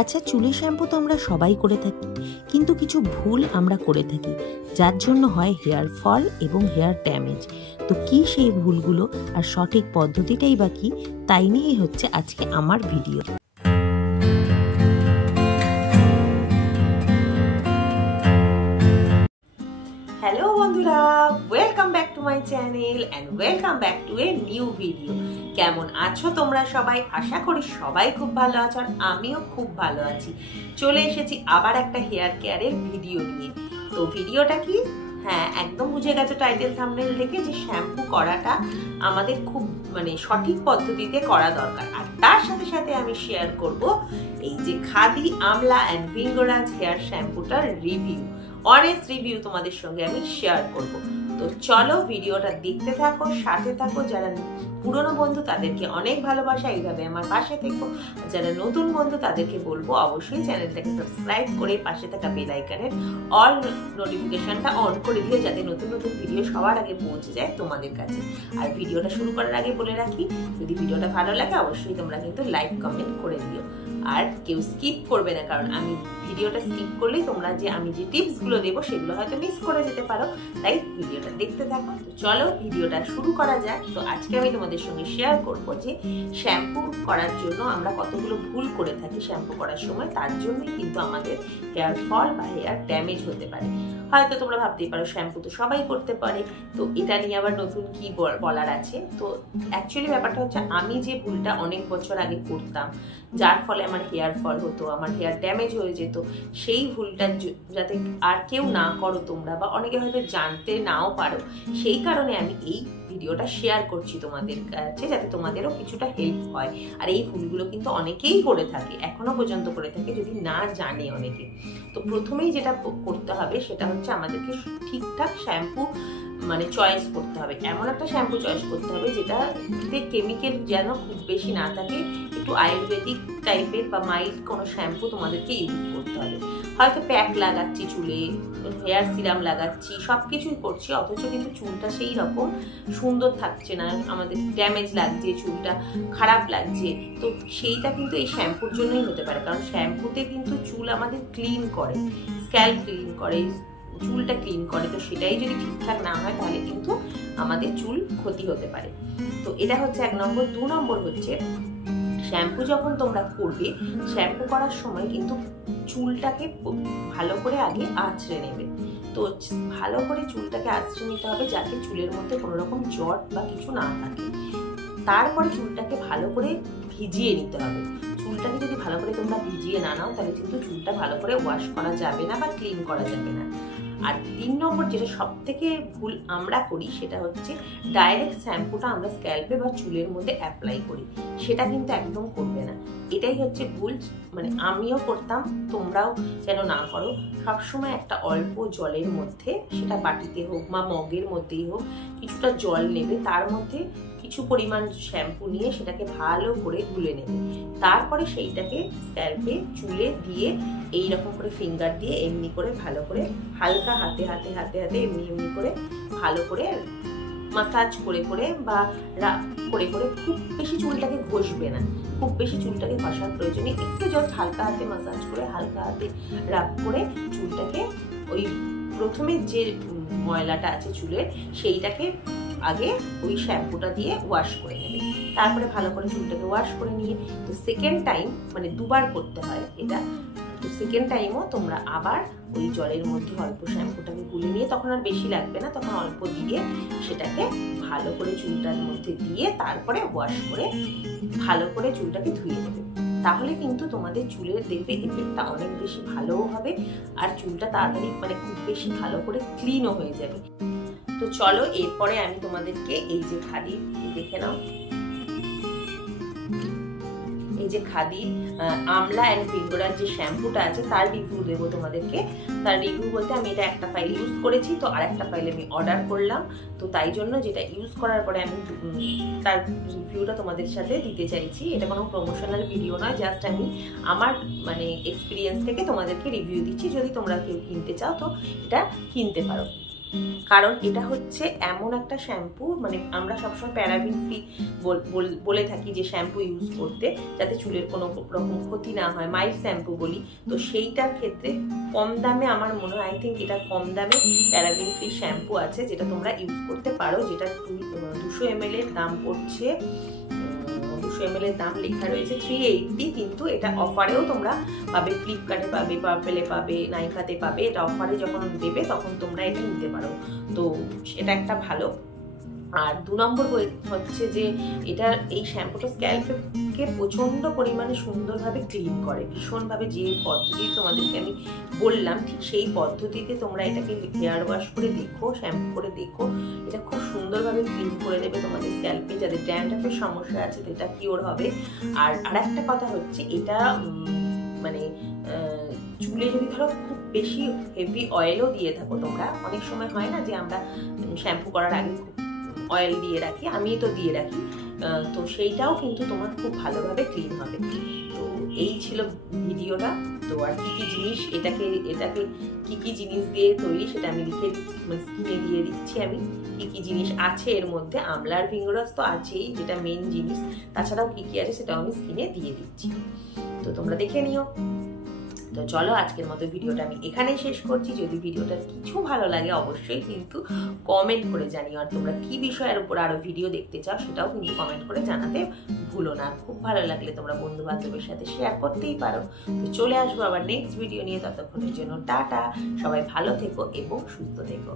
আচ্ছা, চুলের শ্যাম্পু তো আমরা সবাই করে থাকি, কিন্তু কিছু ভুল আমরা করে থাকি যার জন্য হয় হেয়ার ফল এবং হেয়ার ড্যামেজ। তো কি সেই ভুলগুলো আর সঠিক পদ্ধতিটাই বা কি, তাই নিয়েই হচ্ছে আজকে আমার ভিডিও। হ্যালো বন্ধুরা, welcome back to my channel and welcome back to a new video. কেমন আছো তোমরা সবাই? আশা করি সবাই খুব ভালো আছো, আর আমিও খুব ভালো আছি। চলে এসেছি আবার একটা হেয়ার কেয়ারের ভিডিও নিয়ে। তো ভিডিওটা কি? হ্যাঁ, একদম বুঝে গেছো টাইটেল থাম্বনেল দেখে যে শ্যাম্পু করাটা আমাদের খুব সঠিক পদ্ধতিতে করা দরকার। আর তার সাথে সাথে আমি শেয়ার করব এই যে খাদি আমলা অ্যান্ড ভিঙ্গরাজ হেয়ার শ্যাম্পুটার রিভিউ, অনেস্ট রিভিউ তোমাদের সঙ্গে আমি শেয়ার করব। তো চলো ভিডিওটা দেখতে থাকো, সাথে থাকো। যারা পুরনো বন্ধু তাদেরকে অনেক ভালোবাসা, এইভাবে আমার পাশে থেকো। যারা নতুন বন্ধু তাদেরকে বলবো অবশ্যই চ্যানেলটাকে সাবস্ক্রাইব করে পাশে থাকা বেল আইকনের অল নোটিফিকেশনটা অন করে দিও, যাতে নতুন নতুন ভিডিও সবার আগে পৌঁছে যায় তোমাদের কাছে। আর ভিডিওটা শুরু করার আগে বলে রাখি, যদি ভিডিওটা ভালো লাগে অবশ্যই তোমরা কিন্তু লাইক কমেন্ট করে দিও। আর কেউ স্কিপ করবে না, কারণ আমি ভিডিওটা স্কিপ করলেই তোমরা আমি যে টিপসগুলো দেবো সেগুলো হয়তো মিস করে যেতে পারো, তাই ভিডিওটা দেখতে থাকো। তো চলো ভিডিওটা শুরু করা যাক। তো আজকে আমি তোমাদের সঙ্গে শেয়ার করবো যে শ্যাম্পু করার জন্য আমরা কতগুলো ভুল করে থাকি শ্যাম্পু করার সময়, তার জন্যই কিন্তু আমাদের হেয়ার ফল বা হেয়ার ড্যামেজ হতে পারে। হয়তো তোমরা ভাবতেই পারো শ্যাম্পু তো সবাই করতে পারে, তো এটা নিয়ে আবার নতুন কি বলার আছে। তো অ্যাকচুয়ালি ব্যাপারটা হচ্ছে, আমি যে ভুলটা অনেক বছর আগে করতাম, যার ফলে আমার হেয়ার ফল হতো, আমার হেয়ার ড্যামেজ হয়ে যেত, সেই ভুলটা যাতে আর কেউ না করো তোমরা, বা অনেকে হয়তো জানতে নাও পারো, সেই কারণে আমি এই ভিডিওটা শেয়ার করছি তোমাদের কাছে, যাতে তোমাদেরও কিছুটা হেল্প হয়। আর এই ভুলগুলো কিন্তু অনেকেই করে থাকে, এখনো পর্যন্ত করে থাকে, যদি না জানে অনেকে। তো প্রথমেই যেটা করতে হবে সেটা হচ্ছে আমাদেরকে ঠিকঠাক শ্যাম্পু চয়েস করতে হবে। এমন একটা শ্যাম্পু চয়েস করতে হবে যেটাতে কেমিক্যাল যেন খুব বেশি না থাকে, একটু আয়ুর্বেদিক টাইপের বা মাইল্ড কোনো শ্যাম্পু তোমাদেরকে ইউজ করতে হবে। হয়তো প্যাক লাগাচ্ছি চুলে, হেয়ার সিরাম লাগাচ্ছি, সব কিছুই করছি, অথচ কিন্তু চুলটা সেই রকম সুন্দর থাকছে না, আমাদের ড্যামেজ লাগছে, চুলটা খারাপ লাগছে। তো সেইটা কিন্তু এই শ্যাম্পুর জন্যই হতে পারে, কারণ শ্যাম্পুতে কিন্তু চুল আমাদের ক্লিন করে, স্ক্যাল্প ক্লিন করে, চুলটা ক্লিন করে। তো সেটাই যদি ঠিকঠাক না হয় তাহলে কিন্তু আমাদের চুল ক্ষতি হতে পারে। তো এটা হচ্ছে 1 নম্বর। 2 নম্বর হচ্ছে, শ্যাম্পু যখন তোমরা করবে, শ্যাম্পু করার সময় কিন্তু চুলটাকে ভালো করে আগে আঁচড়ে নেবে। তো ভালো করে চুলটাকে আঁচড়ে নিতে হবে, যাতে চুলের মধ্যে কোনো রকম জট বা কিছু না থাকে। তারপরে চুলটাকে ভালো করে ভিজিয়ে নিতে হবে। চুলটাকে যদি ভালো করে তোমরা ভিজিয়ে না নাও, তাহলে কিন্তু চুলটা ভালো করে ওয়াশ করা যাবে না বা ক্লিন করা যাবে না। আর 3 নম্বর যেটা সব থেকে ভুল আমরা করি, সেটা হচ্ছে ডাইরেক্ট শ্যাম্পুটা আমরা স্ক্যাল্পে বা চুলের মধ্যে অ্যাপ্লাই করি। সেটা কিন্তু একদম করবে না, এটাই হচ্ছে ভুল। আমিও করতাম, তোমরাও যেন না করো। সবসময় একটা অল্প জলের মধ্যে, সেটা বাটিতে হোক বা মগের মধ্যেই হোক, কিছুটা জল নেবে, তার মধ্যে কিছু পরিমাণ শ্যাম্পু নিয়ে সেটাকে ভালো করে গুলে নেবে। তারপরে সেইটাকে স্ক্যাল্পে চুলে দিয়ে এইরকম করে ফিঙ্গার দিয়ে এমনি করে ভালো করে হালকা হাতে হাতে হাতে হাতে এমনি করে ভালো করে মাসাজ করে করে বা করে করে, খুব বেশি চুলটাকে ঘষবে না, খুব বেশি চুলটাকে ঘষার প্রয়োজনে, একটু জাস্ট হালকা হাতে মাসাজ করে, হালকা হাতে রাব করে চুলটাকে, ওই প্রথমে যে ময়লাটা আছে চুলের, সেইটাকে আগে ওই শ্যাম্পুটা দিয়ে ওয়াশ করে নেবে। তারপরে ভালো করে চুলটাকে ওয়াশ করে নিয়ে, তো সেকেন্ড টাইম 2বার করতে হয় এটা। তো সেকেন্ড টাইমও তোমরা আবার ওই জলের মধ্যে অল্প শ্যাম্পুটাকে গুলে নিয়ে, তখন আর বেশি লাগবে না, তখন অল্প দিয়ে সেটাকে ভালো করে চুলটার মধ্যে দিয়ে তারপরে ওয়াশ করে ভালো করে চুলটাকে ধুয়ে নেবে। তাহলে কিন্তু তোমাদের চুলের দেখবে এফেক্টটা অনেক বেশি ভালোও হবে, আর চুলটা তাড়াতাড়ি খুব বেশি ভালো করে ক্লিনও হয়ে যাবে। তো চলো এরপরে আমি তোমাদেরকে এই যে খাদি, দেখে নাও, এই যে খাদি আমলা অ্যান্ড ভিঙ্গরাজ যে শ্যাম্পুটা আছে তার রিভিউ দেবো তোমাদেরকে। তার রিভিউ বলতে, আমি এটা একটা ফাইল ইউজ করেছি, তো আর একটা ফাইল আমি অর্ডার করলাম, তো তাই জন্য যেটা ইউজ করার পরে আমি তার রিভিউটা তোমাদের সাথে দিতে চাইছি। এটা কোনো প্রমোশনাল ভিডিও নয়, জাস্ট আমি আমার এক্সপিরিয়েন্স থেকে তোমাদেরকে রিভিউ দিচ্ছি। যদি তোমরা কেউ কিনতে চাও তো এটা কিনতে পারো। কারণ এটা হচ্ছে এমন একটা শ্যাম্পু, মানে আমরা সবসময় প্যারাবিন ফ্রি বলে থাকি যে শ্যাম্পু ইউজ করতে, যাতে চুলের কোনো রকম ক্ষতি না হয়, মাইল্ড শ্যাম্পু বলি। তো সেইটার ক্ষেত্রে কম দামে, আমার মনে হয়, আই থিঙ্ক এটা কম দামে প্যারাবিন ফ্রি শ্যাম্পু আছে, যেটা তোমরা ইউজ করতে পারো। যেটা 200 ml এর দাম পড়ছে, 200 ml এর দাম লেখা রয়েছে 380, কিন্তু এটা অফারেও তোমরা পাবে, ফ্লিপকার্টে পাবে, পার্পেলে পাবে, নাইকাতে পাবে। এটা অফারে যখন দেবে তখন তোমরা এটা নিতে পারো। তো এটা একটা ভালো। আর 2 নম্বর হচ্ছে যে এটা, এই শ্যাম্পুটা স্ক্যাল্পকে প্রচন্ড পরিমাণে সুন্দরভাবে ক্লিন করে, ভীষণভাবে। যে পদ্ধতি তোমাদেরকে আমি বললাম ঠিক সেই পদ্ধতিতে তোমরা এটাকে হেয়ার ওয়াশ করে দেখো, শ্যাম্পু করে দেখো, এটা খুব সুন্দরভাবে ক্লিন করে দেবে তোমাদের স্ক্যাল্পে। যাদের ড্যান্ড্রাফের সমস্যা আছে এটা কিওর হবে। আর আরেকটা কথা হচ্ছে, এটা মানে চুলে যদি ধরো খুব বেশি হেভি অয়েলও দিয়ে থাকো তোমরা, অনেক সময় হয় না যে আমরা শ্যাম্পু করার আগে খুব অয়েল দিয়ে রাখি, আমি তো দিয়ে রাখি, তো সেইটাও কিন্তু তোমার খুব ভালোভাবে ক্লিন হবে। তো এই ছিল ভিডিওটা। তো আর কি কি জিনিস, এটাকে কি কি জিনিস দিয়ে তৈরি সেটা আমি লিখে স্ক্রিনে দিয়ে দিচ্ছি। আমি কি কি জিনিস আছে এর মধ্যে, আমলার ভিঙ্গরস তো আছেই, যেটা মেন জিনিস, তাছাড়াও কি কি আছে সেটাও আমি স্ক্রিনে দিয়ে দিচ্ছি। তো তোমরা দেখে নিও। তো চলো, আজকের মতো ভিডিওটা আমি এখানেই শেষ করছি। যদি ভিডিওটা কিছু ভালো লাগে অবশ্যই কিন্তু কমেন্ট করে জানিও। আর তোমরা কি বিষয়ের উপর আরো ভিডিও দেখতে চাও সেটাও কিন্তু কমেন্ট করে জানাতে ভুলো না। খুব ভালো লাগলে তোমরা বন্ধু বান্ধবের সাথে শেয়ার করতেই পারো। তো চলে আসবো আবার নেক্সট ভিডিও নিয়ে। ততক্ষণের জন্য টাটা, সবাই ভালো থেকো এবং সুস্থ থেকো।